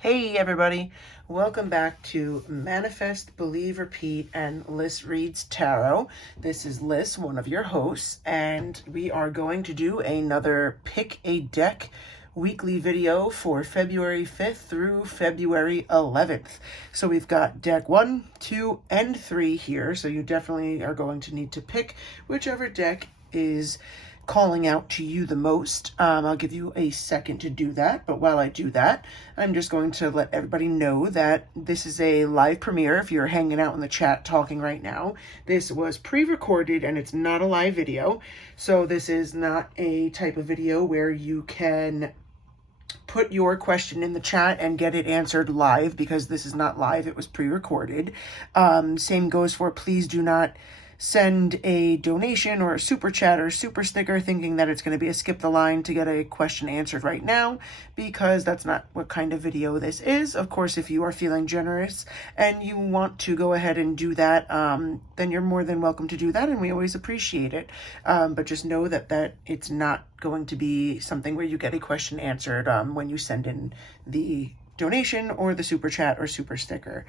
Hey everybody, welcome back to Manifest, Believe, Repeat, and Liz Reads Tarot. This is Liz, one of your hosts, and we are going to do another Pick a Deck weekly video for February 5th through February 11th. So we've got deck 1, 2, and 3 here, so you definitely are going to need to pick whichever deck is calling out to you the most. I'll give you a second to do that, but while I do that, I'm just going to let everybody know that this is a live premiere. If you're hanging out in the chat talking right now, this was pre-recorded and it's not a live video, so this is not a type of video where you can put your question in the chat and get it answered live, because this is not live, it was pre-recorded. Same goes for, please do not send a donation or a super chat or super sticker thinking that it's going to be a skip the line to get a question answered right now, because that's not what kind of video this is. Of course, if you are feeling generous and you want to go ahead and do that, then you're more than welcome to do that, and we always appreciate it. But just know that it's not going to be something where you get a question answered when you send in the donation or the super chat or super sticker.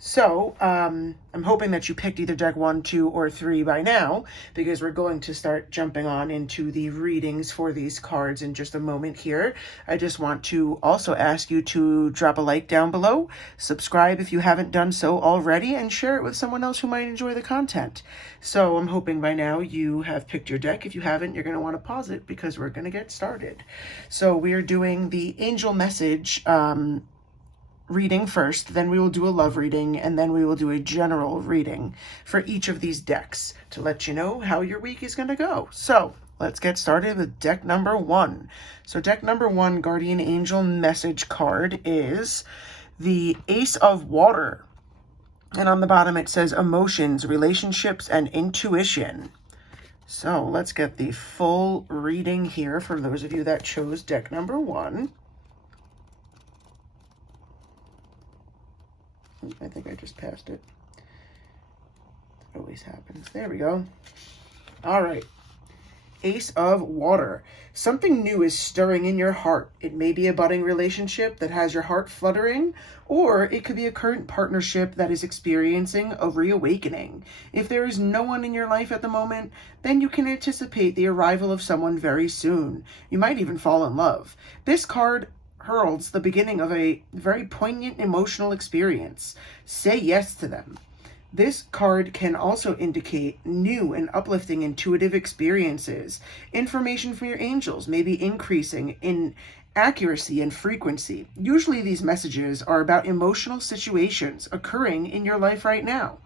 So I'm hoping that you picked either deck 1, 2, or 3 by now, because we're going to start jumping on into the readings for these cards in just a moment here. I just want to also ask you to drop a like down below, subscribe if you haven't done so already, and share it with someone else who might enjoy the content. So I'm hoping by now you have picked your deck. If you haven't, you're going to want to pause it because we're going to get started. So we are doing the angel message reading first, then we will do a love reading, and then we will do a general reading for each of these decks to let you know how your week is going to go. So let's get started with deck number 1. So deck number 1 Guardian Angel message card is the Ace of Water. And on the bottom it says emotions, relationships, and intuition. So let's get the full reading here for those of you that chose deck number 1. I think I just passed it. That always happens. There we go. All right. Ace of Water. Something new is stirring in your heart. It may be a budding relationship that has your heart fluttering, or it could be a current partnership that is experiencing a reawakening. If there is no one in your life at the moment, then you can anticipate the arrival of someone very soon. You might even fall in love. This card heralds the beginning of a very poignant emotional experience. Say yes to them. This card can also indicate new and uplifting intuitive experiences. Information from your angels may be increasing in accuracy and frequency. Usually these messages are about emotional situations occurring in your life right now.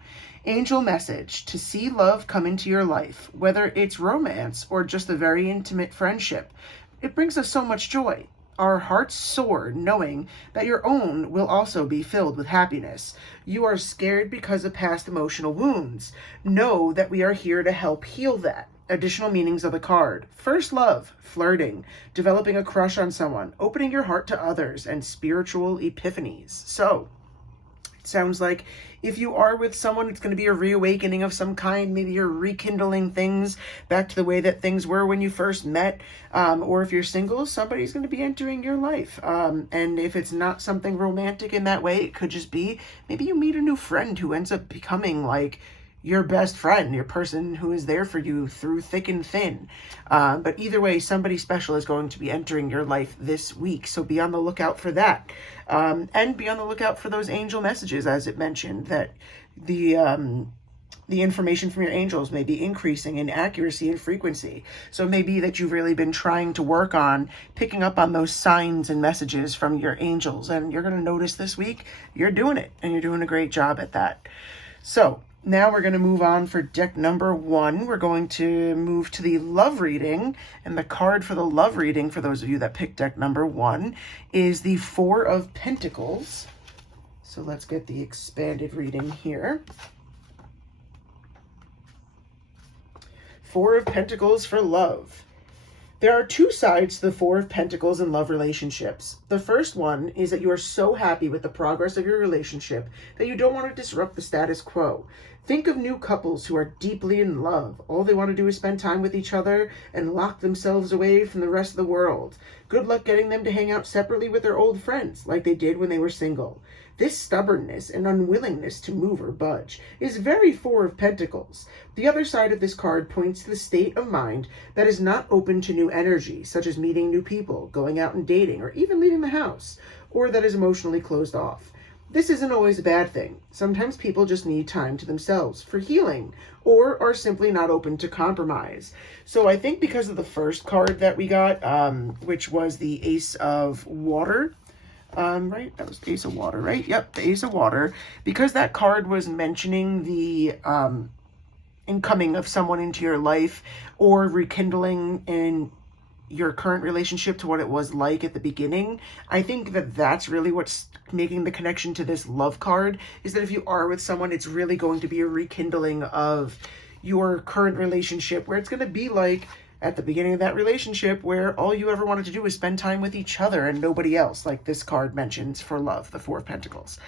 Angel message: to see love come into your life, whether it's romance or just a very intimate friendship. It brings us so much joy. Our hearts soar knowing that your own will also be filled with happiness. You are scared because of past emotional wounds. Know that we are here to help heal that. Additional meanings of the card: first love, flirting, developing a crush on someone, opening your heart to others, and spiritual epiphanies. So it sounds like if you are with someone, it's going to be a reawakening of some kind. Maybe you're rekindling things back to the way that things were when you first met. Or if you're single, somebody's going to be entering your life. And if it's not something romantic in that way, it could just be maybe you meet a new friend who ends up becoming like your best friend, your person who is there for you through thick and thin. But either way, somebody special is going to be entering your life this week. So be on the lookout for that. And be on the lookout for those angel messages, as it mentioned, that the information from your angels may be increasing in accuracy and frequency. So it may be that you've really been trying to work on picking up on those signs and messages from your angels. And you're going to notice this week you're doing it, and you're doing a great job at that. So now we're going to move on for deck number 1. We're going to move to the love reading, and the card for the love reading, for those of you that picked deck number 1, is the Four of Pentacles. So let's get the expanded reading here. Four of Pentacles for love. There are two sides to the Four of Pentacles in love relationships. The first one is that you are so happy with the progress of your relationship that you don't want to disrupt the status quo. Think of new couples who are deeply in love. All they want to do is spend time with each other and lock themselves away from the rest of the world. Good luck getting them to hang out separately with their old friends, like they did when they were single. This stubbornness and unwillingness to move or budge is very Four of Pentacles. The other side of this card points to the state of mind that is not open to new energy, such as meeting new people, going out and dating, or even leaving the house, or that is emotionally closed off. This isn't always a bad thing. Sometimes people just need time to themselves for healing, or are simply not open to compromise. So I think because of the first card that we got, which was the Ace of Water, right? That was Ace of Water, right? Yep, the Ace of Water. Because that card was mentioning the incoming of someone into your life, or rekindling in your current relationship to what it was like at the beginning. I think that that's really what's making the connection to this love card, is that if you are with someone, it's really going to be a rekindling of your current relationship, where it's going to be like at the beginning of that relationship, where all you ever wanted to do was spend time with each other and nobody else, like this card mentions for love, the Four of Pentacles.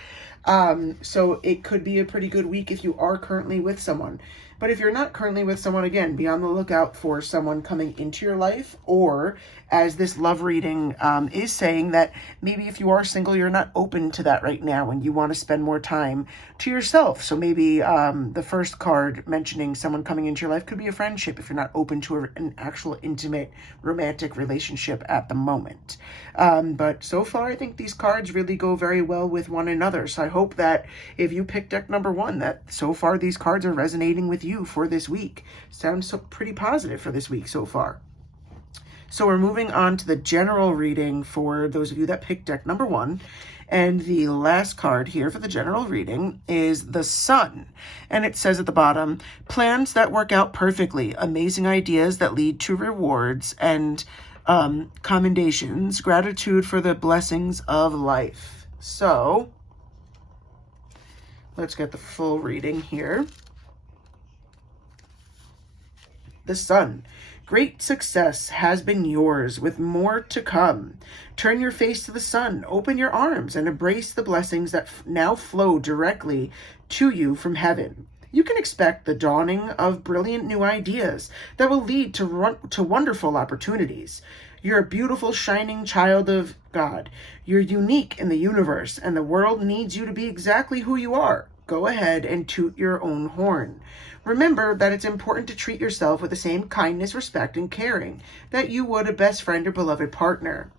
So it could be a pretty good week if you are currently with someone. But if you're not currently with someone, again, be on the lookout for someone coming into your life, or as this love reading is saying, that maybe if you are single, you're not open to that right now and you want to spend more time to yourself. So maybe the first card mentioning someone coming into your life could be a friendship if you're not open to an actual intimate romantic relationship at the moment. But so far, I think these cards really go very well with one another. So I hope that if you pick deck number 1, that so far these cards are resonating with you for this week. Sounds so pretty positive for this week so far. So we're moving on to the general reading for those of you that picked deck number 1. And the last card here for the general reading is the Sun. And it says at the bottom, plans that work out perfectly, amazing ideas that lead to rewards and commendations, gratitude for the blessings of life. So let's get the full reading here. The Sun. Great success has been yours, with more to come. Turn your face to the sun, open your arms, and embrace the blessings that now flow directly to you from heaven. You can expect the dawning of brilliant new ideas that will lead to wonderful opportunities. You're a beautiful, shining child of God. You're unique in the universe, and the world needs you to be exactly who you are. Go ahead and toot your own horn. Remember that it's important to treat yourself with the same kindness, respect, and caring that you would a best friend or beloved partner.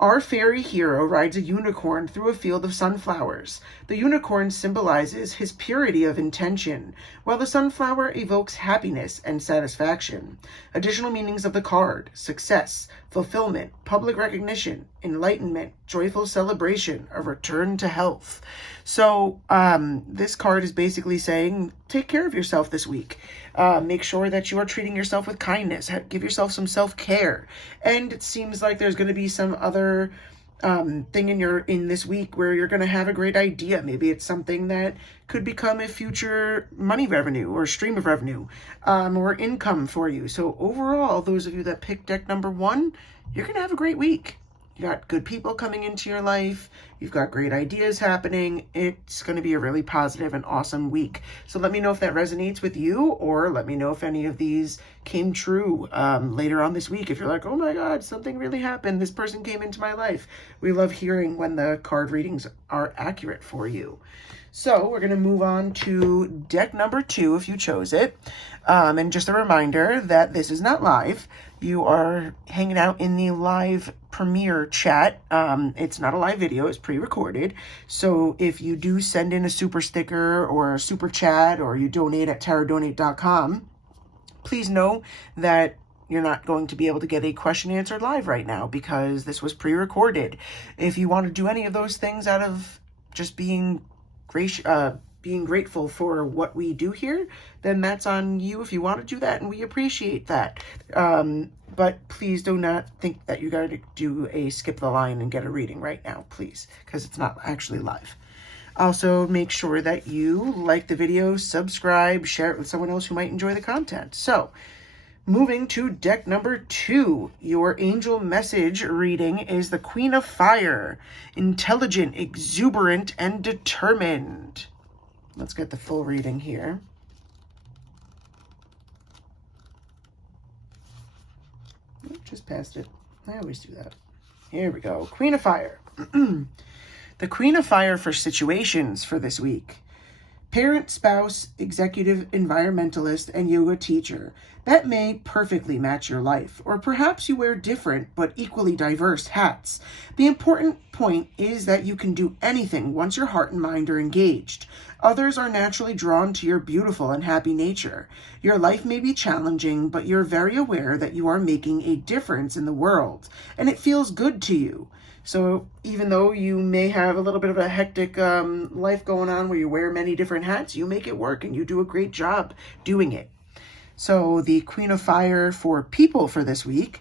Our fairy hero rides a unicorn through a field of sunflowers. The unicorn symbolizes his purity of intention, while the sunflower evokes happiness and satisfaction. Additional meanings of the card: success, fulfillment, public recognition, enlightenment, joyful celebration, a return to health. So this card is basically saying, take care of yourself this week. Make sure that you are treating yourself with kindness. Give yourself some self-care. And it seems like there's going to be some other thing in this week where you're going to have a great idea. Maybe it's something that could become a future money revenue or stream of revenue or income for you. So overall, those of you that picked deck number 1, you're going to have a great week. You got good people coming into your life. You've got great ideas happening. It's going to be a really positive and awesome week. So let me know if that resonates with you, or let me know if any of these came true later on this week. If you're like, oh my God, something really happened. This person came into my life. We love hearing when the card readings are accurate for you. So we're going to move on to deck number 2 if you chose it. And just a reminder that this is not live. You are hanging out in the live premiere chat. It's not a live video, it's pre-recorded. So if you do send in a super sticker or a super chat, or you donate at tarodonate.com, please know that you're not going to be able to get a question answered live right now because this was pre-recorded. If you want to do any of those things out of just being grateful for what we do here, then that's on you if you want to do that, and we appreciate that. But please do not think that you got to do a skip the line and get a reading right now, please, because it's not actually live. Also, make sure that you like the video, subscribe, share it with someone else who might enjoy the content. So, moving to deck number 2, your angel message reading is the Queen of Fire, intelligent, exuberant, and determined. Let's get the full reading here. just passed it. I always do that. Here we go. Queen of Fire. The Queen of Fire for situations for this week. Parent, spouse, executive, environmentalist, and yoga teacher. That may perfectly match your life, or perhaps you wear different but equally diverse hats. The important point is that you can do anything once your heart and mind are engaged. Others are naturally drawn to your beautiful and happy nature. Your life may be challenging, but you're very aware that you are making a difference in the world, and it feels good to you. So even though you may have a little bit of a hectic life going on where you wear many different hats, you make it work and you do a great job doing it. So the Queen of Fire for people for this week,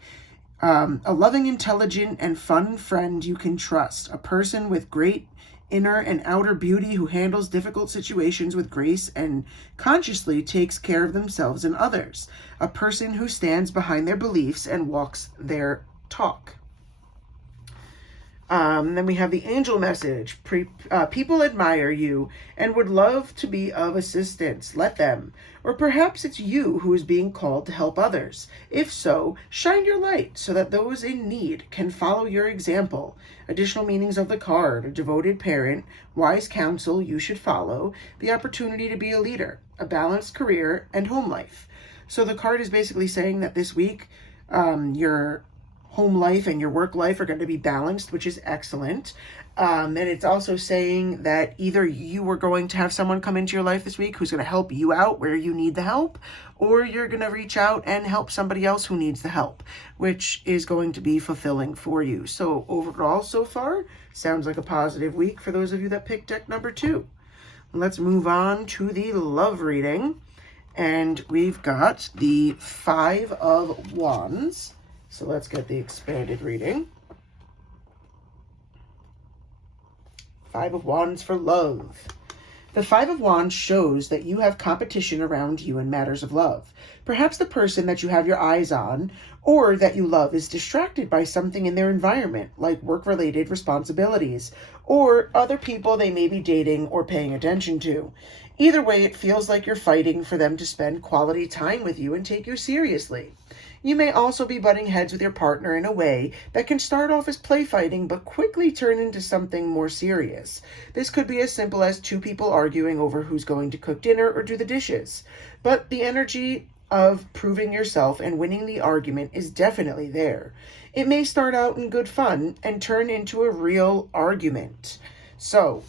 a loving, intelligent, and fun friend you can trust, a person with great inner and outer beauty who handles difficult situations with grace and consciously takes care of themselves and others, a person who stands behind their beliefs and walks their talk. Then we have the angel message. People admire you and would love to be of assistance. Let them. Or perhaps it's you who is being called to help others. If so, shine your light so that those in need can follow your example. Additional meanings of the card: a devoted parent, wise counsel you should follow, the opportunity to be a leader, a balanced career, and home life. So the card is basically saying that this week, your home life and your work life are going to be balanced, which is excellent. And it's also saying that either you are going to have someone come into your life this week who's going to help you out where you need the help, or you're going to reach out and help somebody else who needs the help, which is going to be fulfilling for you. So overall, so far, sounds like a positive week for those of you that picked deck number 2. Let's move on to the love reading. And we've got the 5 of Wands. So let's get the expanded reading. 5 of Wands for love. The 5 of Wands shows that you have competition around you in matters of love. Perhaps the person that you have your eyes on or that you love is distracted by something in their environment, like work-related responsibilities, or other people they may be dating or paying attention to. Either way, it feels like you're fighting for them to spend quality time with you and take you seriously. You may also be butting heads with your partner in a way that can start off as play fighting but quickly turn into something more serious. This could be as simple as 2 people arguing over who's going to cook dinner or do the dishes. But the energy of proving yourself and winning the argument is definitely there. It may start out in good fun and turn into a real argument. So,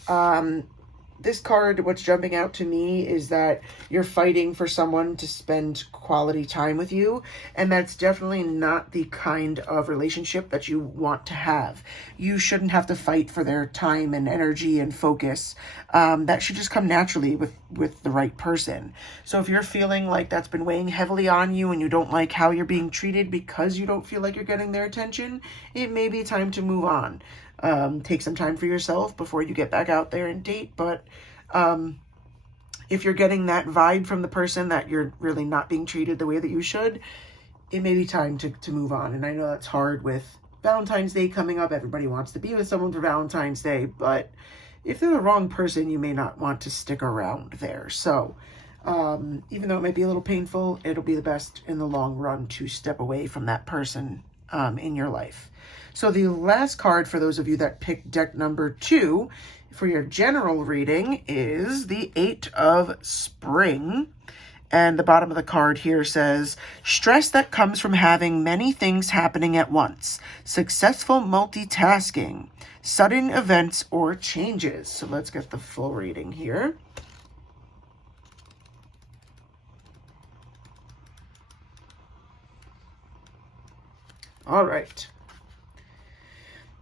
this card, what's jumping out to me is that you're fighting for someone to spend quality time with you, and that's definitely not the kind of relationship that you want to have. You shouldn't have to fight for their time and energy and focus. That should just come naturally with the right person. So if you're feeling like that's been weighing heavily on you and you don't like how you're being treated because you don't feel like you're getting their attention, it may be time to move on. Take some time for yourself before you get back out there and date. But if you're getting that vibe from the person that you're really not being treated the way that you should, it may be time to move on. And I know that's hard with Valentine's Day coming up. Everybody wants to be with someone for Valentine's Day, but if they're the wrong person, you may not want to stick around there. So even though it might be a little painful, it'll be the best in the long run to step away from that person in your life. So the last card for those of you that picked deck number 2 for your general reading is the 8 of Spring. And the bottom of the card here says, stress that comes from having many things happening at once, successful multitasking, sudden events or changes. So let's get the full reading here. All right.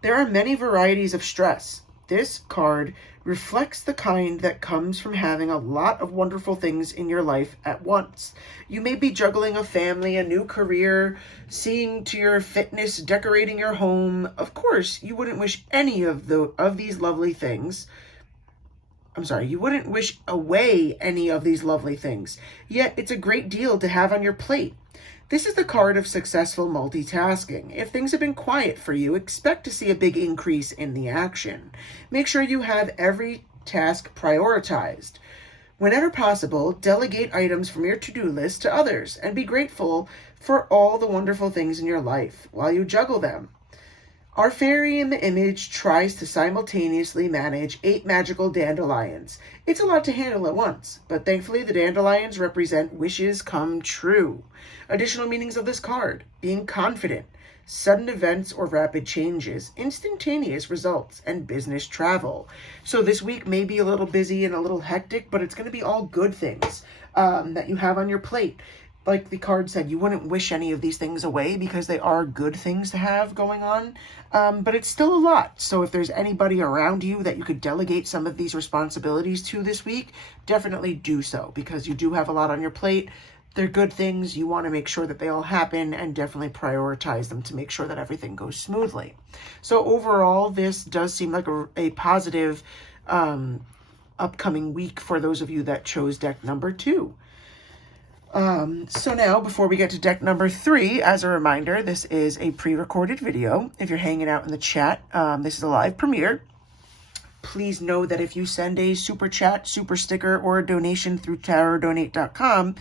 There are many varieties of stress. This card reflects the kind that comes from having a lot of wonderful things in your life at once. You may be juggling a family, a new career, seeing to your fitness, decorating your home. Of course, you wouldn't wish any of these lovely things. You wouldn't wish away any of these lovely things. Yet it's a great deal to have on your plate. This is the card of successful multitasking. If things have been quiet for you, expect to see a big increase in the action. Make sure you have every task prioritized. Whenever possible, delegate items from your to-do list to others and be grateful for all the wonderful things in your life while you juggle them. Our fairy in the image tries to simultaneously manage 8 magical dandelions. It's a lot to handle at once, but thankfully the dandelions represent wishes come true. Additional meanings of this card: being confident, sudden events or rapid changes, instantaneous results, and business travel. So this week may be a little busy and a little hectic, but it's going to be all good things that you have on your plate. Like the card said, you wouldn't wish any of these things away because they are good things to have going on, but it's still a lot. So if there's anybody around you that you could delegate some of these responsibilities to this week, definitely do so, because you do have a lot on your plate. They're good things. You want to make sure that they all happen and definitely prioritize them to make sure that everything goes smoothly. So overall, this does seem like a positive upcoming week for those of you that chose deck number 2. So now, before we get to deck number 3, as a reminder, this is a pre-recorded video. If you're hanging out in the chat, this is a live premiere. Please know that if you send a super chat, super sticker, or a donation through tarotdonate.com,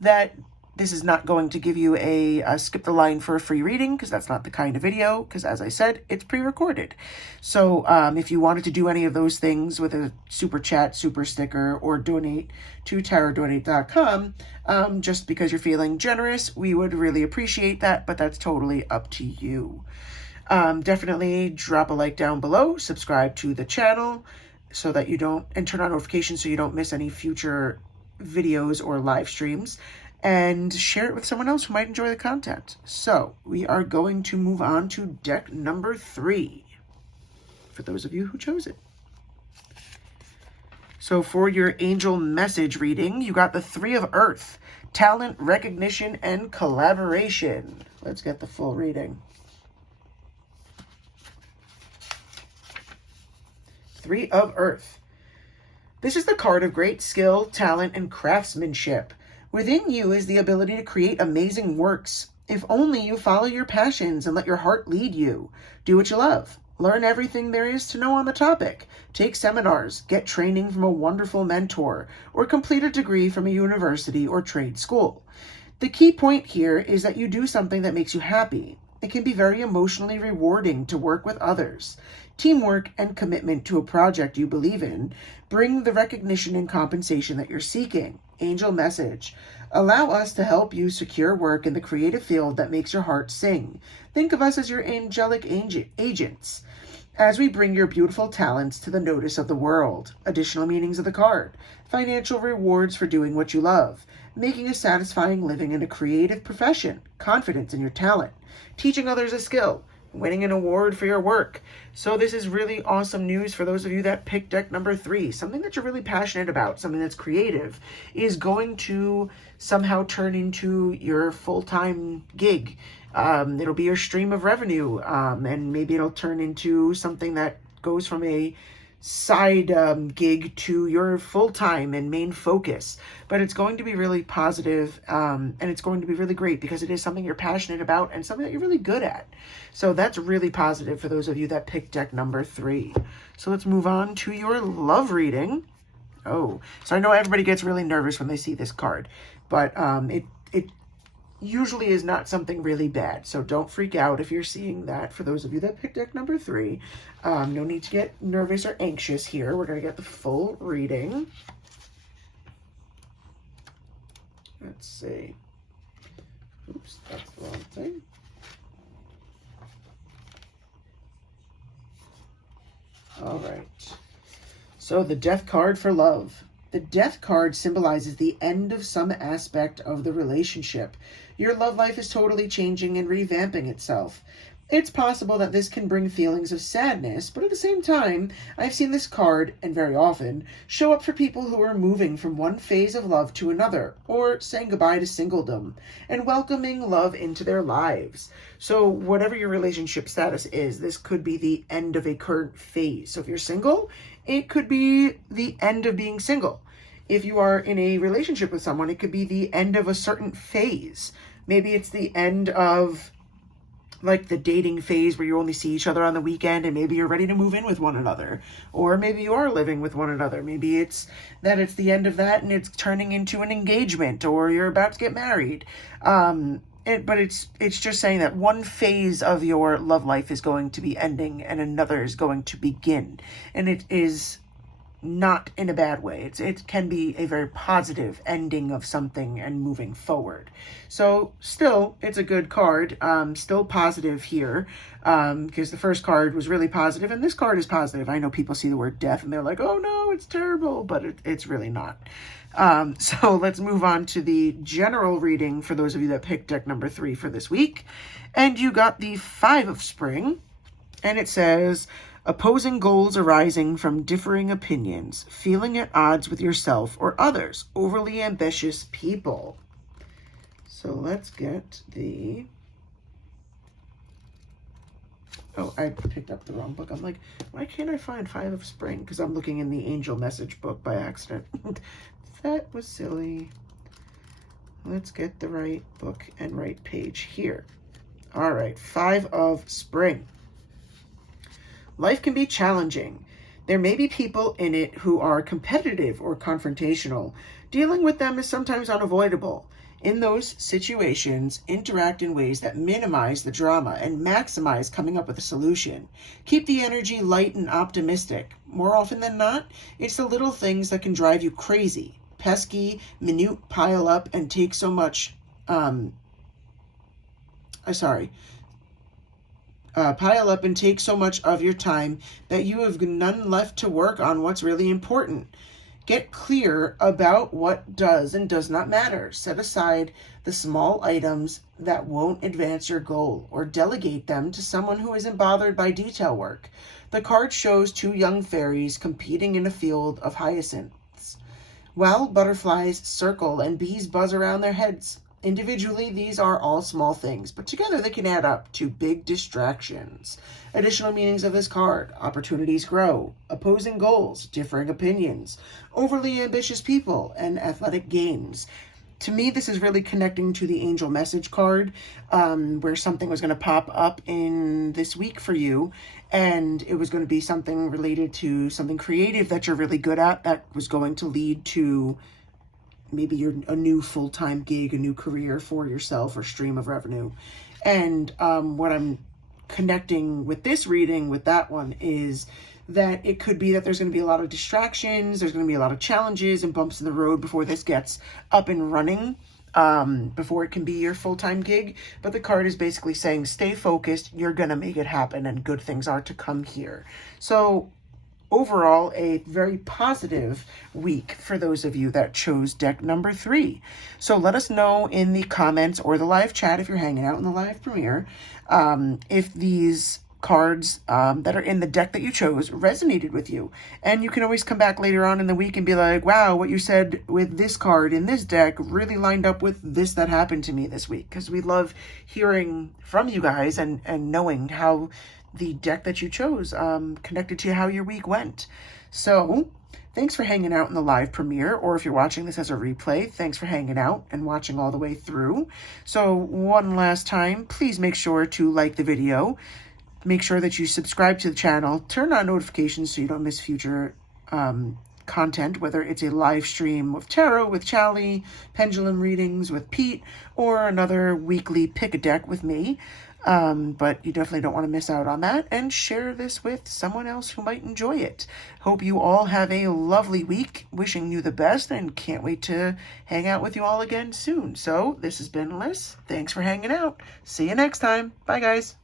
that this is not going to give you a skip the line for a free reading, because that's not the kind of video, because as I said, it's pre-recorded. So if you wanted to do any of those things with a super chat, super sticker, or donate to tarotdonate.com, just because you're feeling generous, we would really appreciate that, but that's totally up to you. Definitely drop a like down below, subscribe to the channel so that you don't, and turn on notifications so you don't miss any future videos or live streams, and share it with someone else who might enjoy the content. So we are going to move on to deck number 3 for those of you who chose it. So for your angel message reading, you got the 3 of Earth: talent, recognition, and collaboration. Let's get the full reading. 3 of Earth. This is the card of great skill, talent, and craftsmanship. Within you is the ability to create amazing works. If only you follow your passions and let your heart lead you. Do what you love. Learn everything there is to know on the topic. Take seminars, get training from a wonderful mentor, or complete a degree from a university or trade school. The key point here is that you do something that makes you happy. It can be very emotionally rewarding to work with others. Teamwork and commitment to a project you believe in bring the recognition and compensation that you're seeking. Angel message: allow us to help you secure work in the creative field that makes your heart sing. Think of us as your angelic agents as we bring your beautiful talents to the notice of the world. Additional meanings of the card: financial rewards for doing what you love, making a satisfying living in a creative profession, confidence in your talent, teaching others a skill, winning an award for your work. So this is really awesome news for those of you that picked deck number 3. Something that you're really passionate about, something that's creative, is going to somehow turn into your full-time gig. It'll be your stream of revenue, and maybe it'll turn into something that goes from a side gig to your full-time and main focus. But it's going to be really positive, and it's going to be really great because it is something you're passionate about and something that you're really good at. So that's really positive for those of you that picked deck number 3. So let's move on to your love reading. Oh, so I know everybody gets really nervous when they see this card, but it usually is not something really bad. So don't freak out if you're seeing that. For those of you that picked deck number 3, no need to get nervous or anxious here. We're going to get the full reading. Let's see. Oops, that's the wrong thing. All right. So the Death card for love. The Death card symbolizes the end of some aspect of the relationship. Your love life is totally changing and revamping itself. It's possible that this can bring feelings of sadness, but at the same time, I've seen this card, and very often, show up for people who are moving from one phase of love to another, or saying goodbye to singledom, and welcoming love into their lives. So whatever your relationship status is, this could be the end of a current phase. So if you're single, it could be the end of being single. If you are in a relationship with someone, it could be the end of a certain phase. Maybe it's the end of like the dating phase where you only see each other on the weekend and maybe you're ready to move in with one another. Or maybe you are living with one another. Maybe it's that it's the end of that and it's turning into an engagement or you're about to get married. but it's just saying that one phase of your love life is going to be ending and another is going to begin. And it is not in a bad way. It can be a very positive ending of something and moving forward. So still, it's a good card. Still positive here, because the first card was really positive, and this card is positive. I know people see the word death and they're like, oh no, it's terrible, but it's really not. So let's move on to the general reading for those of you that picked deck number 3 for this week. And you got the 5 of Spring, and it says, opposing goals arising from differing opinions, feeling at odds with yourself or others, overly ambitious people. So let's get the... Oh, I picked up the wrong book. I'm like, why can't I find 5 of Spring? Because I'm looking in the Angel Message book by accident. That was silly. Let's get the right book and right page here. All right, 5 of Spring. Life can be challenging. There may be people in it who are competitive or confrontational. Dealing with them is sometimes unavoidable. In those situations, interact in ways that minimize the drama and maximize coming up with a solution. Keep the energy light and optimistic. More often than not, it's the little things that can drive you crazy. Pesky, minute pile up and take so much, pile up and take so much of your time that you have none left to work on what's really important. Get clear about what does and does not matter. Set aside the small items that won't advance your goal, or delegate them to someone who isn't bothered by detail work. The card shows 2 young fairies competing in a field of hyacinths. While butterflies circle and bees buzz around their heads. Individually, these are all small things, but together they can add up to big distractions. Additional meanings of this card: opportunities grow, opposing goals, differing opinions, overly ambitious people, and athletic gains. To me, this is really connecting to the Angel Message card, where something was going to pop up in this week for you, and it was going to be something related to something creative that you're really good at that was going to lead to maybe a new full-time gig, a new career for yourself or stream of revenue. And what I'm connecting with this reading with that one is that it could be that there's going to be a lot of distractions, there's going to be a lot of challenges and bumps in the road before this gets up and running, before it can be your full-time gig. But the card is basically saying, stay focused, you're going to make it happen, and good things are to come here. So overall, a very positive week for those of you that chose deck number 3. So let us know in the comments or the live chat, if you're hanging out in the live premiere, if these cards that are in the deck that you chose resonated with you. And you can always come back later on in the week and be like, wow, what you said with this card in this deck really lined up with this that happened to me this week. Because we love hearing from you guys and knowing how the deck that you chose connected to how your week went. So thanks for hanging out in the live premiere, or if you're watching this as a replay, thanks for hanging out and watching all the way through. So one last time, please make sure to like the video, make sure that you subscribe to the channel, turn on notifications so you don't miss future content, whether it's a live stream of tarot with Charlie, pendulum readings with Pete, or another weekly pick a deck with me. But you definitely don't want to miss out on that, and share this with someone else who might enjoy it. Hope you all have a lovely week, wishing you the best, and can't wait to hang out with you all again soon. So this has been Liz. Thanks for hanging out. See you next time. Bye, guys.